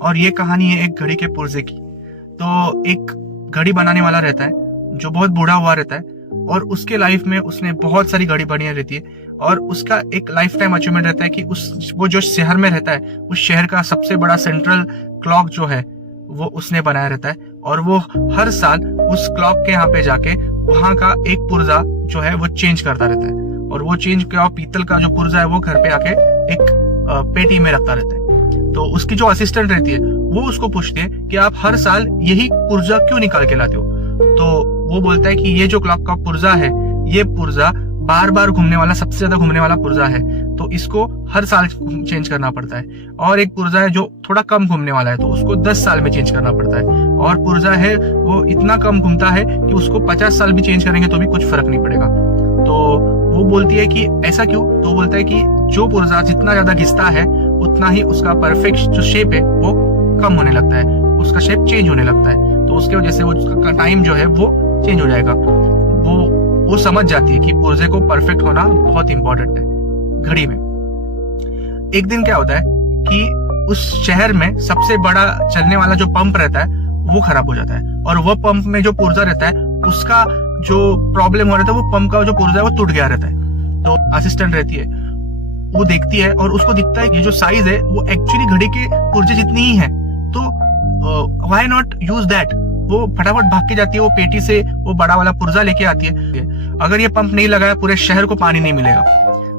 और ये कहानी है एक घड़ी के पुर्जे की। तो एक घड़ी बनाने वाला रहता है जो बहुत बूढ़ा हुआ रहता है, और उसके लाइफ में उसने बहुत सारी घड़ी बनी रहती है, और उसका एक लाइफ टाइम अचीवमेंट रहता है कि वो जो शहर में रहता है उस शहर का सबसे बड़ा सेंट्रल क्लॉक जो है वो उसने बनाया रहता है। और वो हर साल उस क्लॉक के यहाँ पे जाके वहां का एक पुर्जा जो है वो चेंज करता रहता है, और वो चेंज किया पीतल का जो पुर्जा है वो घर पे आके एक पेटी में रखता रहता है। तो उसकी जो असिस्टेंट रहती है वो उसको पूछती है कि आप हर साल यही पुर्जा क्यों निकाल के लाते हो। तो वो बोलता है कि ये जो क्लॉक का पुर्जा है, ये पुर्जा बार बार घूमने वाला, सबसे ज्यादा घूमने वाला पुर्जा है, तो इसको हर साल चेंज करना पड़ता है। और एक पुर्जा है जो थोड़ा कम घूमने वाला है, तो उसको 10 साल में चेंज करना पड़ता है। और पुर्जा है वो इतना कम घूमता है कि उसको 50 साल भी चेंज करेंगे तो भी कुछ फर्क नहीं पड़ेगा। तो वो बोलती है कि ऐसा क्यों। तो बोलता है कि जो पुर्जा जितना ज्यादा घिसता है उतना ही उसका परफेक्ट जो शेप है वो कम होने लगता है, उसका शेप चेंज होने लगता है। तो उसके वजह से वो उसका टाइम जो है वो चेंज हो जाएगा। वो समझ जाती है कि पुर्जे को परफेक्ट होना बहुत इंपॉर्टेंट है घड़ी में। एक दिन क्या होता है कि उस शहर में सबसे बड़ा चलने वाला जो पंप रहता है वो खराब हो जाता है, और वो पंप में जो पुर्जा रहता है उसका जो प्रॉब्लम हो रहा था, वो पंप का जो पुर्जा है वो टूट गया रहता है। तो असिस्टेंट रहती है, वो देखती है और उसको दिखता है कि ये जो साइज है वो एक्चुअली घड़ी के पुर्जे जितनी ही है, तो व्हाई नॉट यूज दैट। वो फटाफट भाग के जाती है, वो पेटी से वो बड़ा वाला पुर्जा लेके आती है। अगर ये पंप नहीं लगाया पूरे शहर को पानी नहीं मिलेगा।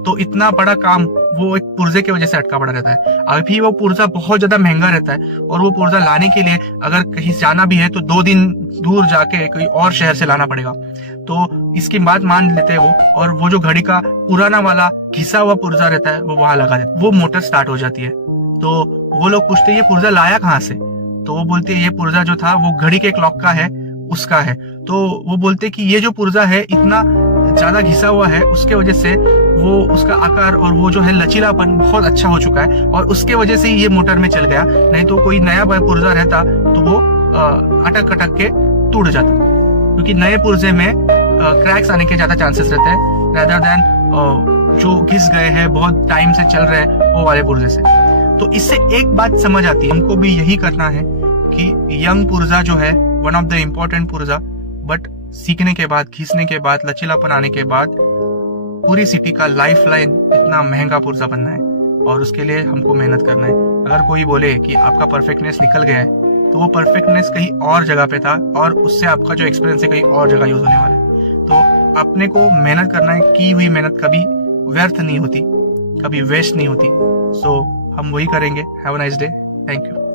तो इतना बड़ा काम वो एक पुर्जे की वजह से अटका पड़ा रहता है। अभी वो पुर्जा बहुत ज्यादा महंगा रहता है, और वो पुर्जा लाने के लिए अगर कहीं जाना भी है तो 2 दिन दूर जाके कोई और शहर से लाना पड़ेगा। तो इसकी बात मान लेते हैं वो, और वो जो घड़ी का पुराना वाला घिसा हुआ पुर्जा रहता है वो वहां लगा देते। वो मोटर स्टार्ट हो जाती है। तो वो लोग पूछते हैं ये पुर्जा लाया कहाँ से। तो वो बोलते हैं ये पुर्जा जो था वो घड़ी के क्लॉक का है, उसका है। तो वो बोलते कि ये जो पुर्जा है इतना ज्यादा घिसा हुआ है, उसके वजह से वो उसका आकार और वो जो है लचीलापन बहुत अच्छा हो चुका है, और उसके वजह से ही ये मोटर में चल गया। नहीं तो कोई नया पुर्जा रहता तो वो अटक अटक के टूट जाता, क्योंकि नए पुर्जे में क्रैक्स आने के ज्यादा चांसेस रहते हैं रेदर देन जो घिस गए हैं बहुत टाइम से चल रहे हैं वो वाले पुर्जे से। तो इससे एक बात समझ आती है, हमको भी यही करना है कि यंग पुर्जा जो है वन ऑफ द इम्पोर्टेंट पुर्जा, बट सीखने के बाद, घिसने के बाद, लचीलापन आने के बाद पूरी सिटी का लाइफ लाइन इतना महंगा पुर्जा बनना है, और उसके लिए हमको मेहनत करना है। अगर कोई बोले कि आपका परफेक्टनेस निकल गया है, तो वो परफेक्टनेस कहीं और जगह पे था, और उससे आपका जो एक्सपीरियंस है कहीं और जगह यूज होने वाला है। तो अपने को मेहनत करना है, की हुई मेहनत कभी व्यर्थ नहीं होती, कभी वेस्ट नहीं होती। सो हम वही करेंगे। Have a nice day. Thank you.